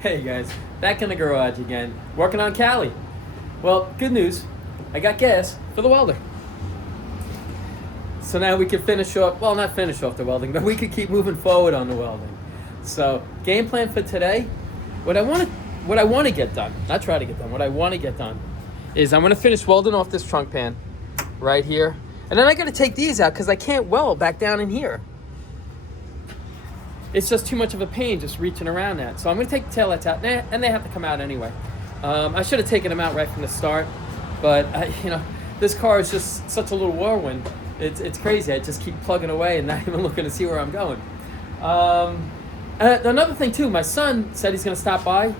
Hey guys, back in the garage again, working on Cali. Well, good news, I got gas for the welder. So now we can finish off, well, not finish off the welding, but we could keep moving forward on the welding. So, game plan for today, what I want to get done, not try to get done, what I want to get done is I'm going to finish welding off this trunk pan right here. And then I got to take these out because I can't weld back down in here. It's just too much of a pain just reaching around that. So I'm going to take the taillights out, and they have to come out anyway. I should have taken them out right from the start, but this car is just such a little whirlwind. It's crazy. I just keep plugging away and not even looking to see where I'm going. Another thing too, my son said he's going to stop by.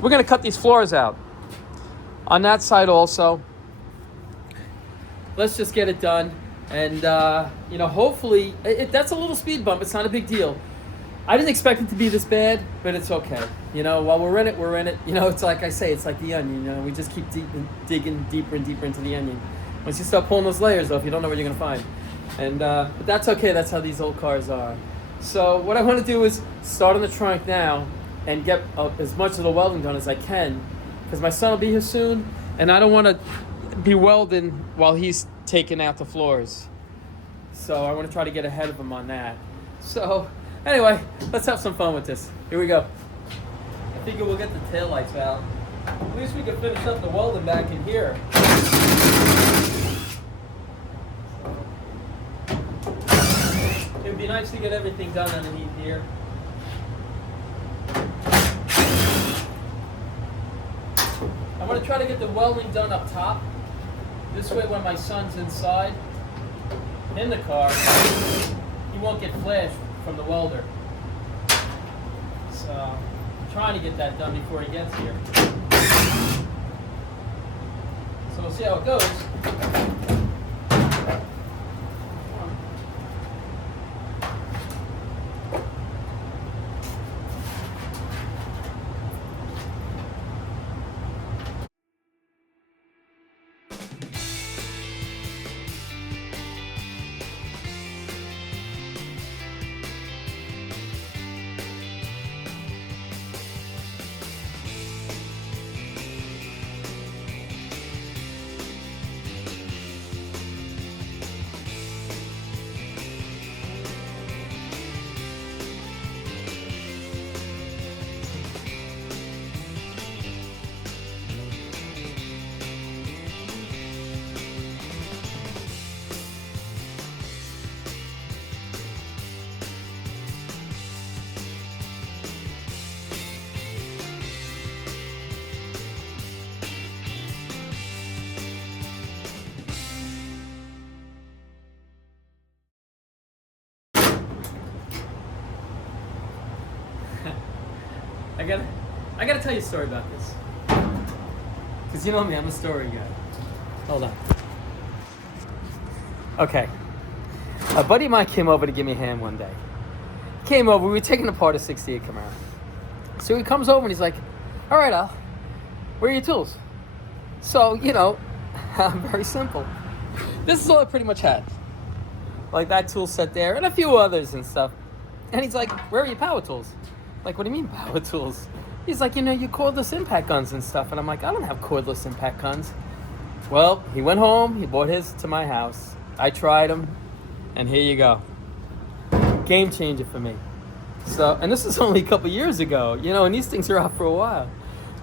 We're going to cut these floors out on that side also. Let's just get it done. And, hopefully, that's a little speed bump. It's not a big deal. I didn't expect it to be this bad, but it's okay. While we're in it, we're in it. It's like I say, it's like the onion. We just keep digging deeper and deeper into the onion. Once you start pulling those layers off, you don't know what you're going to find. And but that's okay. That's how these old cars are. So what I want to do is start on the trunk now and get as much of the welding done as I can, because my son will be here soon, and I don't want to be welding while he's taking out the floors. So I want to try to get ahead of him on that. So anyway, let's have some fun with this. Here we go. I figure we'll get the taillights out. At least we can finish up the welding back in here. It would be nice to get everything done underneath here. I want to try to get the welding done up top. This way, when my son's inside, in the car, he won't get flashed from the welder. So, I'm trying to get that done before he gets here. So we'll see how it goes. I gotta tell you a story about this. Because you know me, I'm a story guy. Hold on. Okay. A buddy of mine came over to give me a hand one day. Came over, we were taking apart a 68 Camaro. So he comes over and he's like, all right, Al, where are your tools? So, very simple. This is all I pretty much had. Like that tool set there and a few others and stuff. And he's like, where are your power tools? Like, what do you mean power tools? He's like, your cordless impact guns and stuff. And I'm like, I don't have cordless impact guns. Well, he went home, he brought his to my house. I tried them, and here you go. Game changer for me. So, and this is only a couple years ago, and these things are out for a while.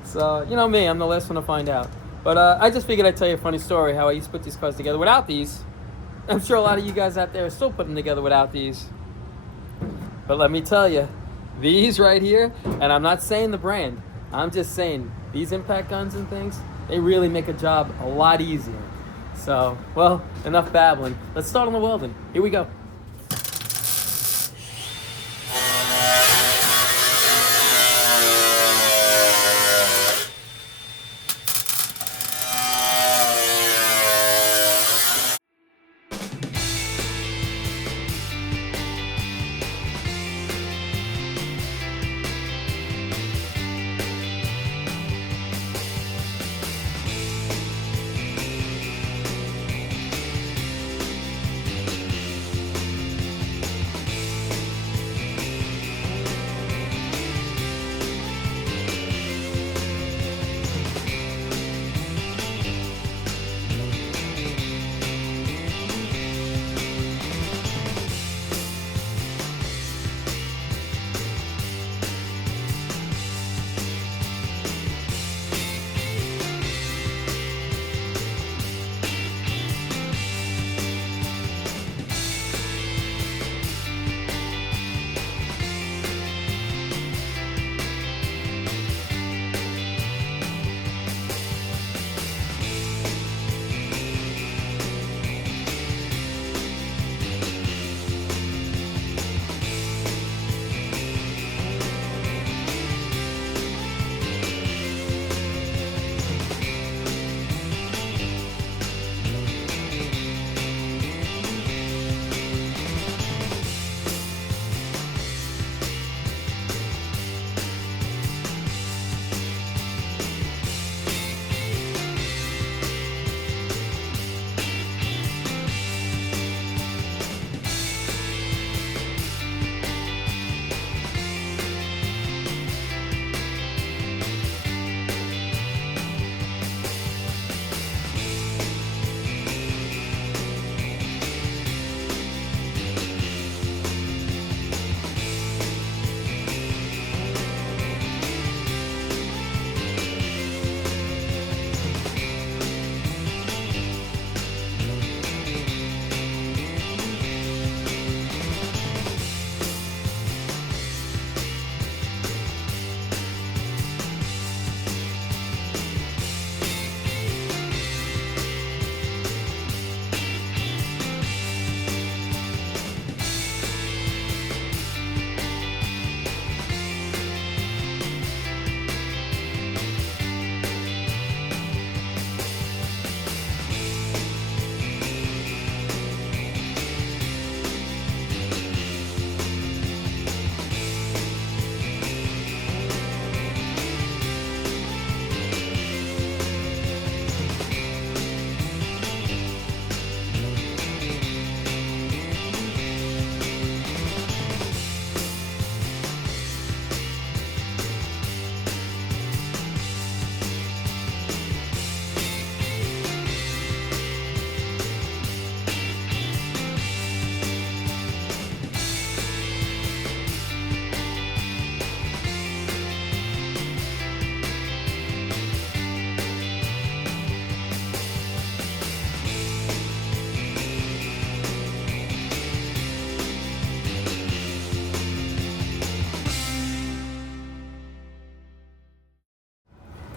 So, me, I'm the last one to find out. But I just figured I'd tell you a funny story, how I used to put these cars together without these. I'm sure a lot of you guys out there are still putting them together without these. But let me tell you, these right here, and I'm not saying the brand, I'm just saying these impact guns and things, they really make a job a lot easier. So, well, enough babbling. Let's start on the welding. Here we go.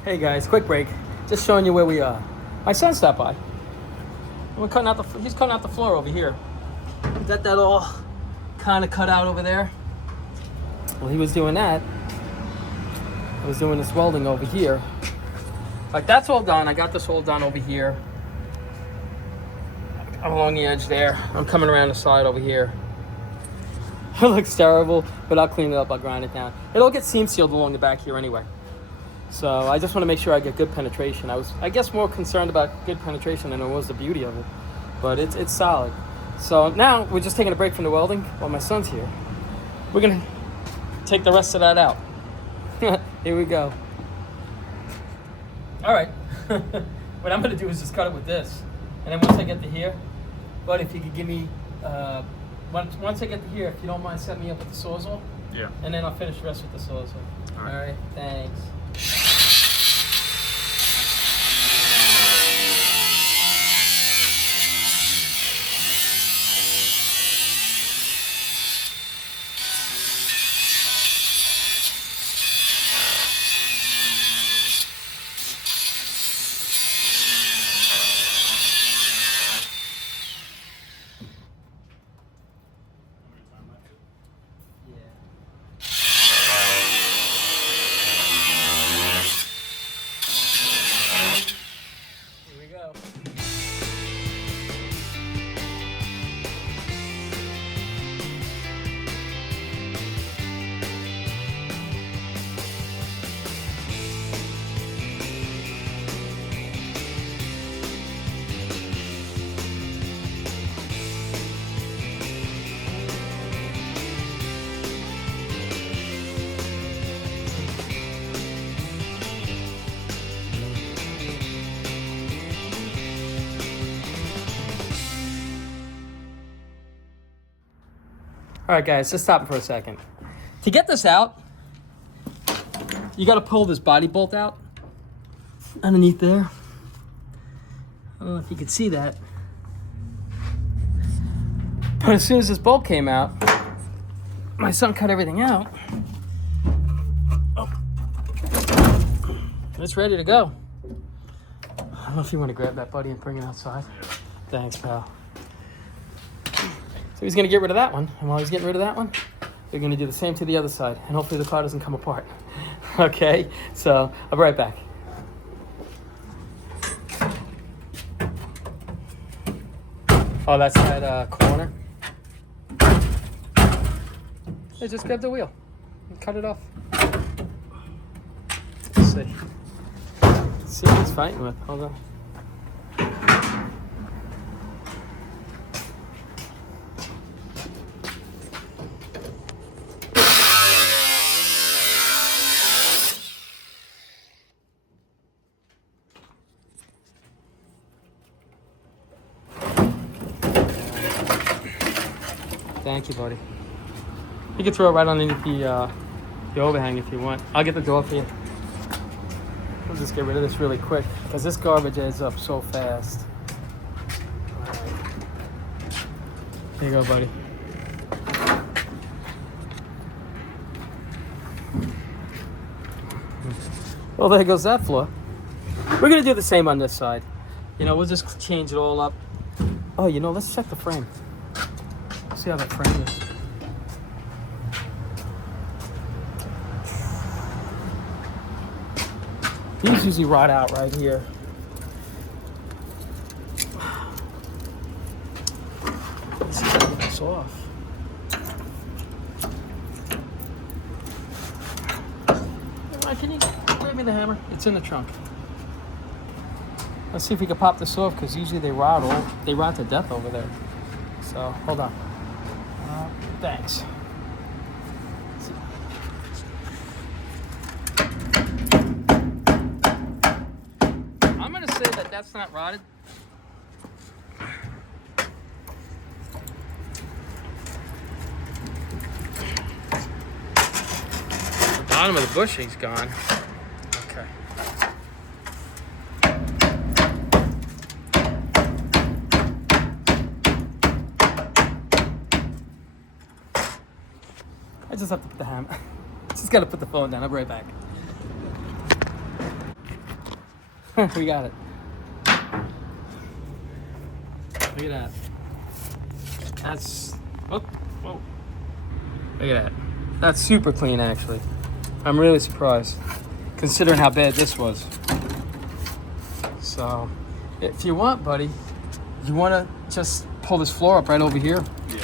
Hey guys, quick break. Just showing you where we are. My son stopped by. We're cutting out he's cutting out the floor over here. We got that all kind of cut out over there. Well, he was doing that. I was doing this welding over here. Like that's all done. I got this all done over here. Along the edge there. I'm coming around the side over here. It looks terrible, but I'll clean it up. I'll grind it down. It'll get seam sealed along the back here anyway. So I just want to make sure I get good penetration. I was, I guess, more concerned about good penetration than it was the beauty of it. But it's solid. So now we're just taking a break from the welding while my son's here. We're going to take the rest of that out. Here we go. All right. What I'm going to do is just cut it with this. And then once I get to here, but if you could give me, once I get to here, if you don't mind setting me up with the Sawzall. Yeah. And then I'll finish the rest with the Sawzall. All right. Thanks. All right, guys, just stop for a second. To get this out, you got to pull this body bolt out underneath there. I don't know if you can see that. But as soon as this bolt came out, my son cut everything out. Oh. It's ready to go. I don't know if you want to grab that, buddy, and bring it outside. Yeah. Thanks, pal. So he's going to get rid of that one. And while he's getting rid of that one, we're going to do the same to the other side. And hopefully the car doesn't come apart. Okay? So I'll be right back. Oh, that's that corner. Hey, just grab the wheel and cut it off. Let's see. Let's see what he's fighting with. Hold on. Thank you, buddy. You can throw it right underneath the overhang if you want. I'll get the door for you. We'll just get rid of this really quick because this garbage adds up so fast. Here you go, buddy. Well, there goes that floor. We're gonna do the same on this side. You know, we'll just change it all up. Oh, you know, let's check the frame. See how that frame is. These usually rot out right here. Let's see if I can get this off. Can you grab me the hammer? It's in the trunk. Let's see if we can pop this off because usually they rot to death over there. So hold on. Thanks. I'm gonna say that that's not rotted. The bottom of the bushing's gone. Okay. I just have to put the hammer. Just gotta put the phone down. I'll be right back. We got it. Look at that. That's... Oh, whoa. Look at that. That's super clean, actually. I'm really surprised, considering how bad this was. So, if you want, buddy, you want to just pull this floor up right over here. Yeah.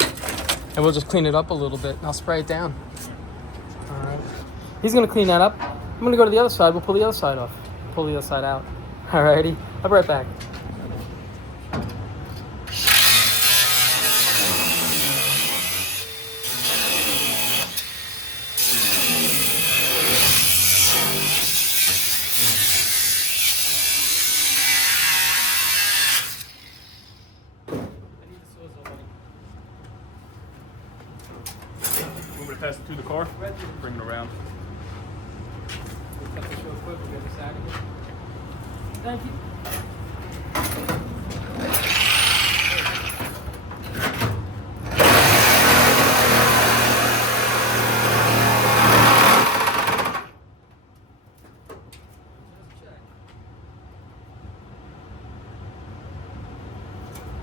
And we'll just clean it up a little bit, and I'll spray it down. All right. He's going to clean that up. I'm going to go to the other side. We'll pull the other side off. Pull the other side out. All righty. I'll be right back. Pass it through the car, bring it around. We'll cut this real quick, we'll get this out of here. Thank you.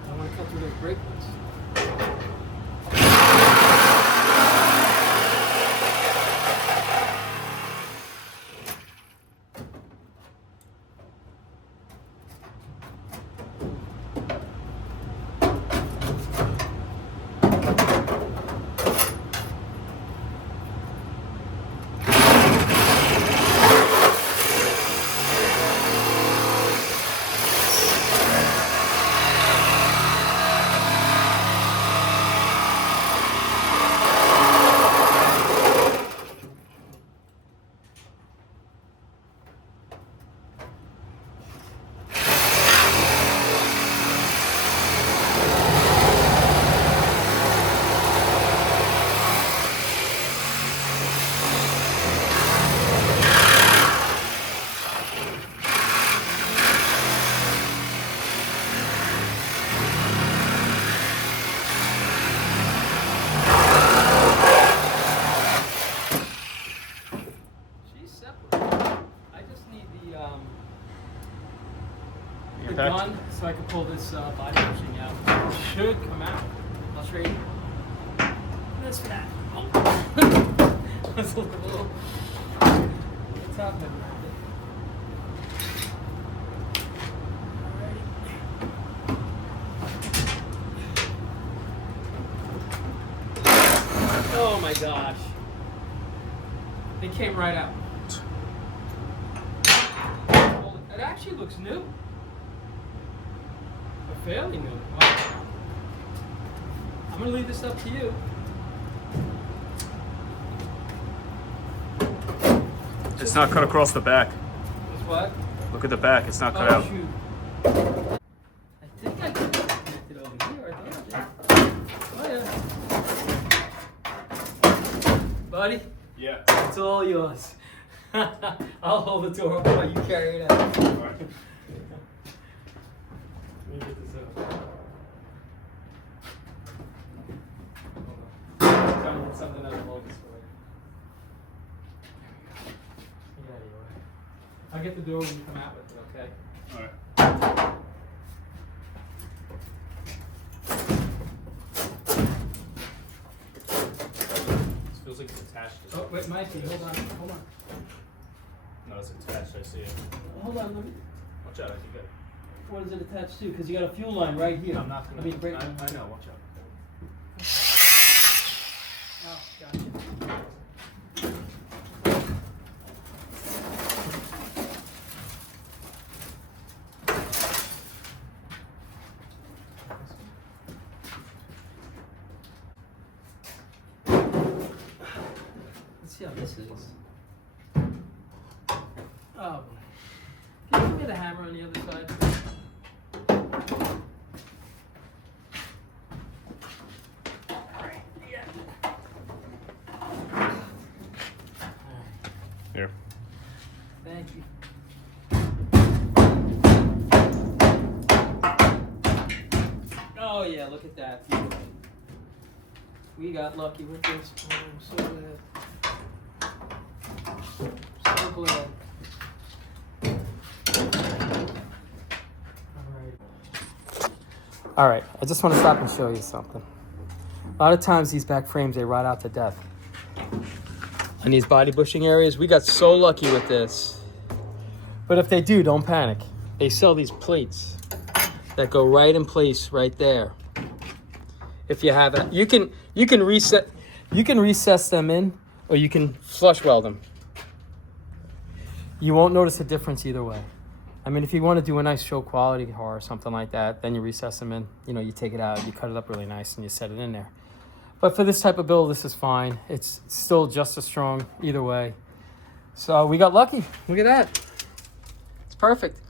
I want to cut through those brake ones. The gun, so I can pull this body bushing out. It should come out. I'll show you. This for that. Oh. That's a little. What's happening around it? Alrighty. Oh my gosh. It came right out. It actually looks new. Fairly new. Wow. I'm going to leave this up to you. It's not cut across the back. It's what? Look at the back. It's not cut out. Shoot. I think I got it connected over here. I thought I did. Oh, yeah. Buddy? Yeah. It's all yours. I'll hold the door up while you carry it out. All right. Let me get this out. Trying to get something out of all this way. Yeah, you are. I'll get the door when you come out with it, okay? All right. This feels like it's attached to Oh, wait, Mikey, hold on. No, it's attached. I see it. Hold on, let me. Watch out. I think it. What is it attached to? Because you got a fuel line right here. I'm not gonna. I mean, brake line. I know. Watch out. Oh, gotcha. Let's see how this is. Oh, boy. Can you get a hammer on the other side? Here. Thank you. Oh yeah, look at that. We got lucky with this. I'm so glad. So glad. All right, I just want to stop and show you something. A lot of times these back frames, they rot out to death. In these body bushing areas, we got so lucky with this. But if they do, don't panic. They sell these plates that go right in place right there. If you have it, you can recess them in, or you can flush weld them. You won't notice a difference either way. I mean, if you want to do a nice show quality car or something like that, then you recess them in. You know, you take it out, you cut it up really nice, and you set it in there. But for this type of build, this is fine. It's still just as strong either way. So we got lucky. Look at that. It's perfect.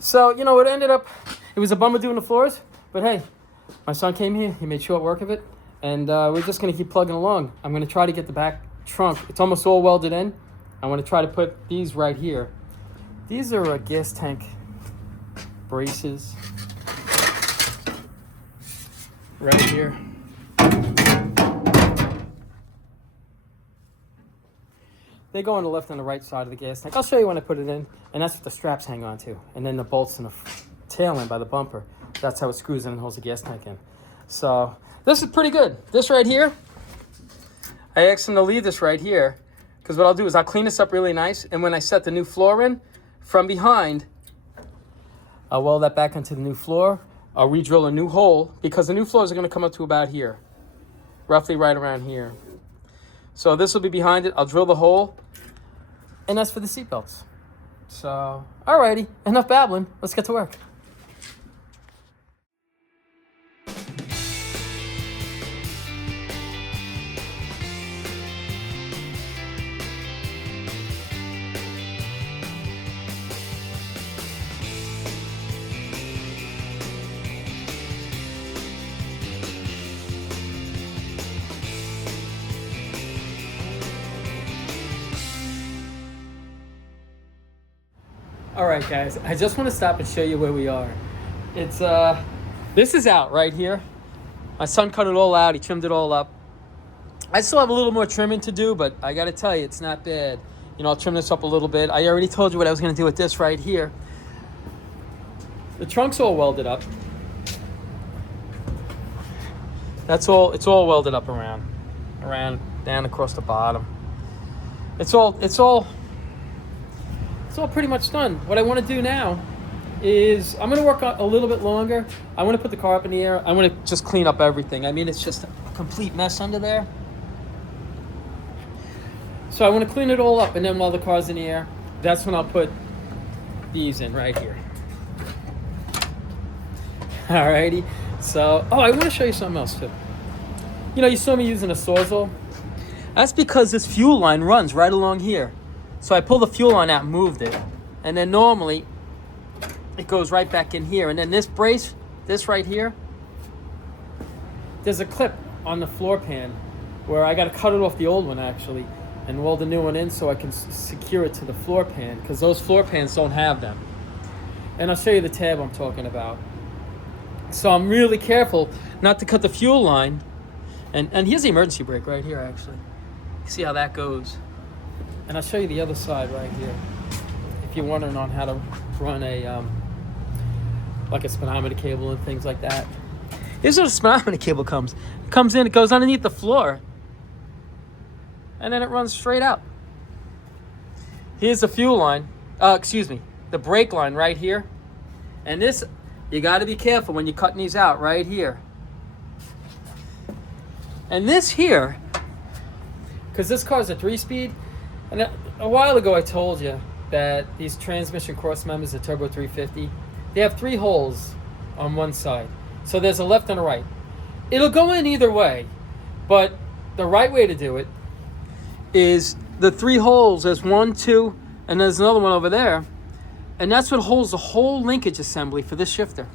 So, you know, it was a bummer doing the floors, but hey, my son came here, he made short work of it, and we're just going to keep plugging along. I'm going to try to get the back trunk. It's almost all welded in. I want to try to put these right here. These are gas tank braces right here. They go on the left and the right side of the gas tank. I'll show you when I put it in, and that's what the straps hang on to. And then the bolts in the tail end by the bumper. That's how it screws in and holds the gas tank in. So this is pretty good. This right here, I asked them to leave this right here, because what I'll do is I'll clean this up really nice, and when I set the new floor in, from behind, I'll weld that back into the new floor. I'll re-drill a new hole, because the new floors are going to come up to about here, roughly right around here. So this will be behind it. I'll drill the hole, and that's for the seat belts. So, alrighty, enough babbling. Let's get to work. All right, guys, I just want to stop and show you where we are. It's, this is out right here. My son cut it all out. He trimmed it all up. I still have a little more trimming to do, but I got to tell you, it's not bad. You know, I'll trim this up a little bit. I already told you what I was going to do with this right here. The trunk's all welded up. That's all, it's all welded up around, down across the bottom. It's all pretty much done. What I want to do now is I'm going to work a little bit longer. I want to put the car up in the air. I want to just clean up everything. I mean, it's just a complete mess under there. So I want to clean it all up, and then while the car's in the air, that's when I'll put these in right here. Alrighty. So, I want to show you something else too. You know, you saw me using a Sawzall. That's because this fuel line runs right along here. So I pulled the fuel line out and moved it. And then normally, it goes right back in here. And then this brace, this right here, there's a clip on the floor pan where I got to cut it off the old one actually and weld a new one in so I can secure it to the floor pan, because those floor pans don't have them. And I'll show you the tab I'm talking about. So I'm really careful not to cut the fuel line. And here's the emergency brake right here actually. See how that goes. And I'll show you the other side right here, if you're wondering on how to run a like a speedometer cable and things like that. Here's where the speedometer cable comes. It comes in, it goes underneath the floor, and then it runs straight out. Here's the fuel line, the brake line right here. And this, you got to be careful when you're cutting these out right here. And this here, because this car's a 3-speed, and a while ago I told you that these transmission cross members, the Turbo 350, they have 3 holes on one side. So there's a left and a right. It'll go in either way, but the right way to do it is the 3 holes. There's 1, 2, and there's another one over there. And that's what holds the whole linkage assembly for this shifter.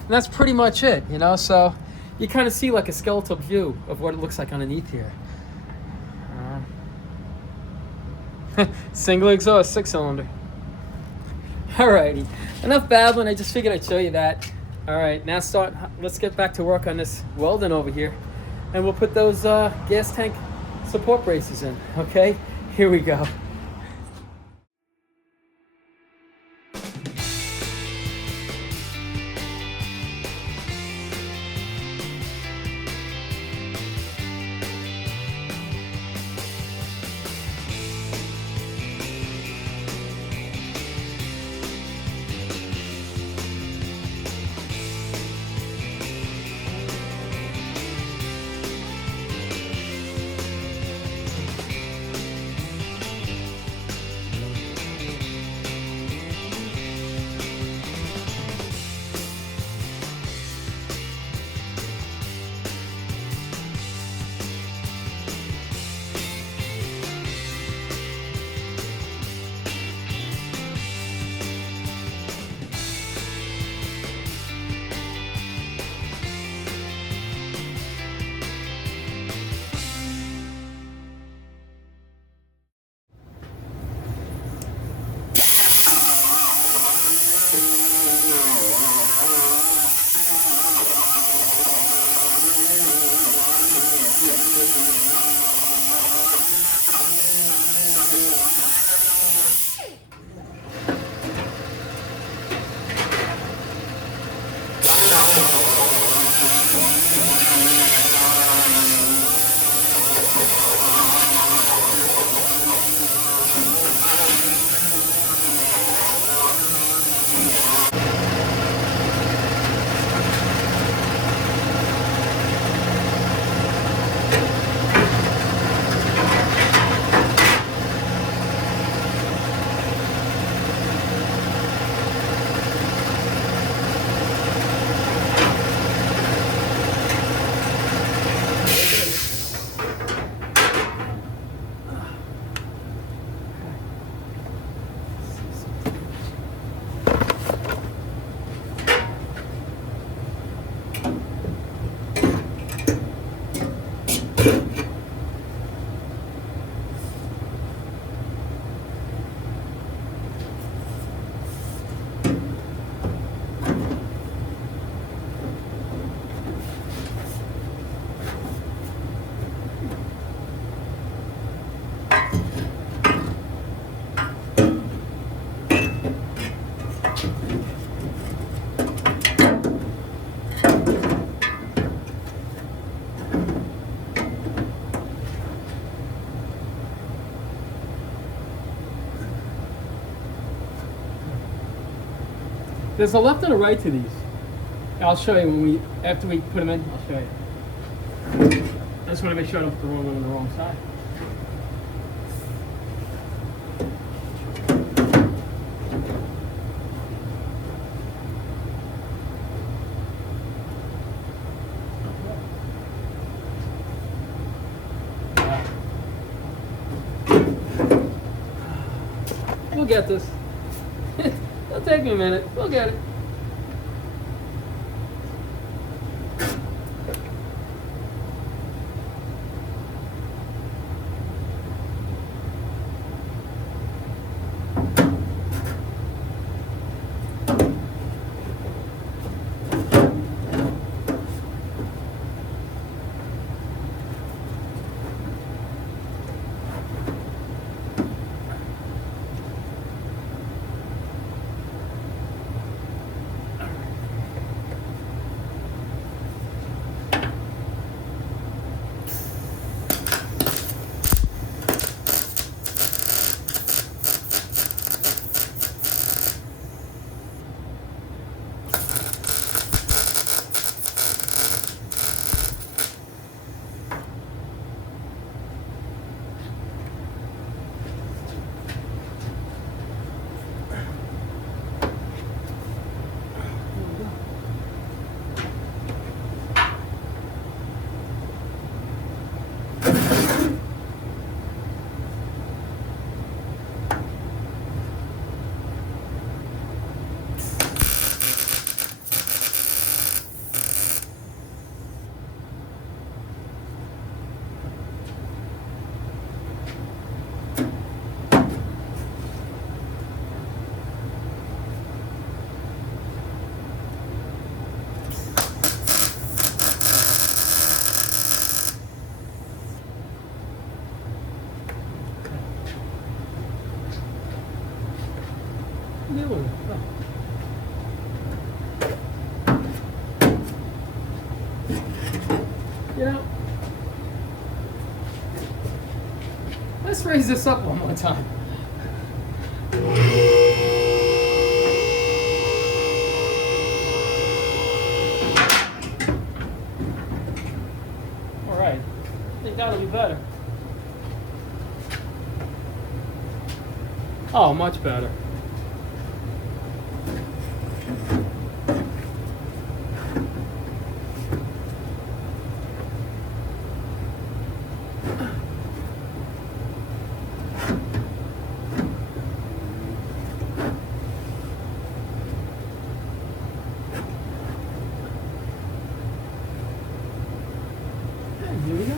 And that's pretty much it, you know, so you kind of see like a skeletal view of what it looks like underneath here. Single exhaust, 6-cylinder. Alrighty, enough babbling. I just figured I'd show you that. Alright, now let's get back to work on this welding over here. And we'll put those gas tank support braces in, okay? Here we go. There's a left and a right to these. I'll show you after we put them in. I'll show you. I just want to make sure I don't put the wrong one on the wrong side. We'll get this. It'll take me a minute. We'll get it. New one. Oh. You know, let's raise this up one more time. All right, I think that'll be better. Oh, much better. Here we go.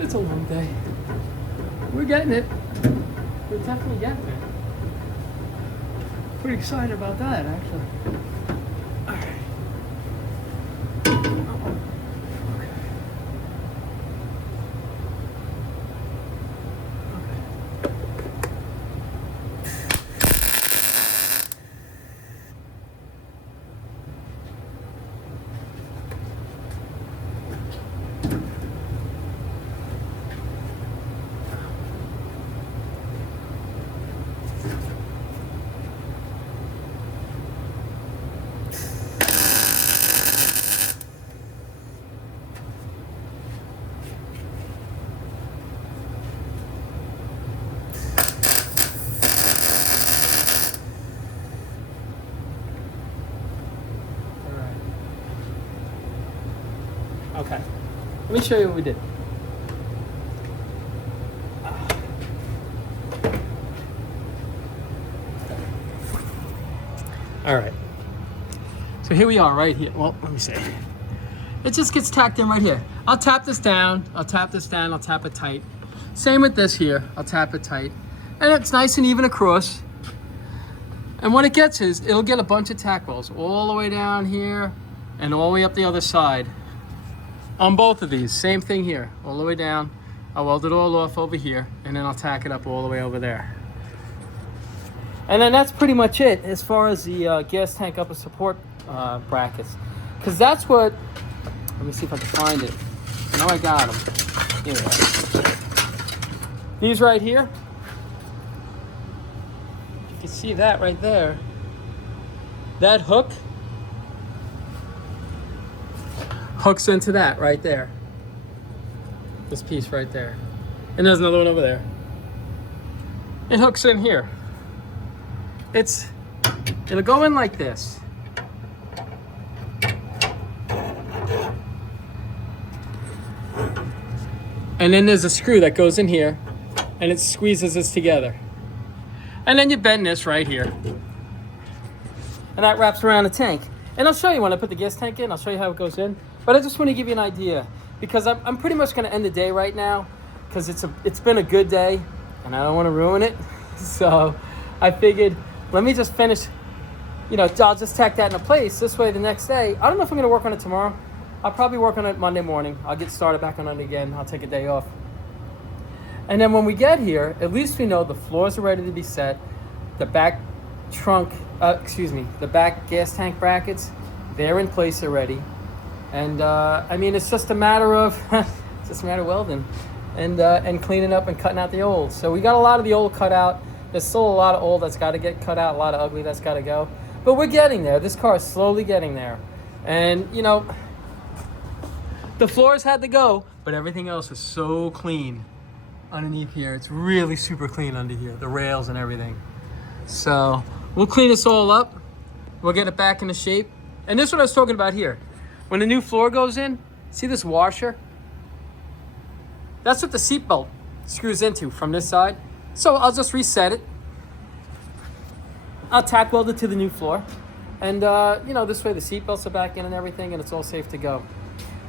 It's a long day. We're getting it. We're definitely getting it. Pretty excited about that, actually. All right. Okay. Let me show you what we did. All right. So here we are right here. Well, let me see. It just gets tacked in right here. I'll tap this down. I'll tap this down. I'll tap it tight. Same with this here. I'll tap it tight. And it's nice and even across. And what it gets is, it'll get a bunch of tack welds all the way down here and all the way up the other side. On both of these, same thing here, all the way down. I'll weld it all off over here, and then I'll tack it up all the way over there. And then that's pretty much it as far as the gas tank upper support brackets. Because that's what, let me see if I can find it. I know I got them. Here they are. These right here. You can see that right there. That hook hooks into that right there. This piece right there. And there's another one over there. It hooks in here. It'll go in like this. And then there's a screw that goes in here and it squeezes this together. And then you bend this right here. And that wraps around the tank. And I'll show you when I put the gas tank in, I'll show you how it goes in. But I just want to give you an idea because I'm pretty much going to end the day right now because it's been a good day and I don't want to ruin it. So I figured, let me just finish, I'll just tack that into place. This way the next day, I don't know if I'm going to work on it tomorrow. I'll probably work on it Monday morning. I'll get started back on it again. I'll take a day off. And then when we get here, at least we know the floors are ready to be set. The back the back gas tank brackets, they're in place already. And it's just a matter of welding and cleaning up and cutting out the old. So we got a lot of the old cut out. There's still a lot of old that's got to get cut out, a lot of ugly that's got to go. But we're getting there. This car is slowly getting there. And, the floors had to go, but everything else is so clean underneath here. It's really super clean under here, the rails and everything. So we'll clean this all up. We'll get it back into shape. And this is what I was talking about here. When the new floor goes in, see this washer? That's what the seatbelt screws into from this side. So I'll just reset it. I'll tack weld it to the new floor. And, this way the seatbelts are back in and everything, and it's all safe to go.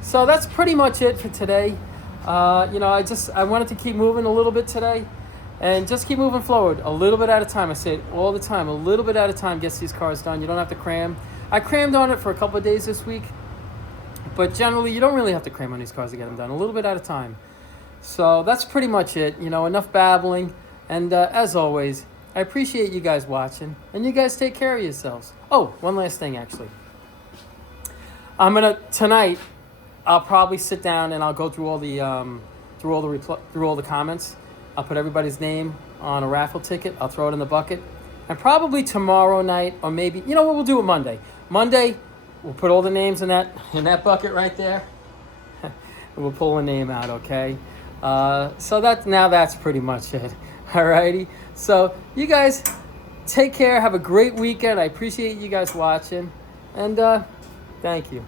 So that's pretty much it for today. I wanted to keep moving a little bit today and just keep moving forward a little bit at a time. I say it all the time, a little bit at a time gets these cars done. You don't have to cram. I crammed on it for a couple of days this week, but generally you don't really have to cram on these cars to get them done, a little bit at a time. So that's pretty much it. Enough babbling. And as always, I appreciate you guys watching, and you guys take care of yourselves. Oh, one last thing actually. Tonight, I'll probably sit down and I'll go through all the comments. I'll put everybody's name on a raffle ticket. I'll throw it in the bucket. And probably tomorrow night, or maybe, what we'll do it Monday. Monday, we'll put all the names in that bucket right there. And we'll pull a name out, okay? So that's pretty much it. Alrighty. So you guys take care. Have a great weekend. I appreciate you guys watching. And thank you.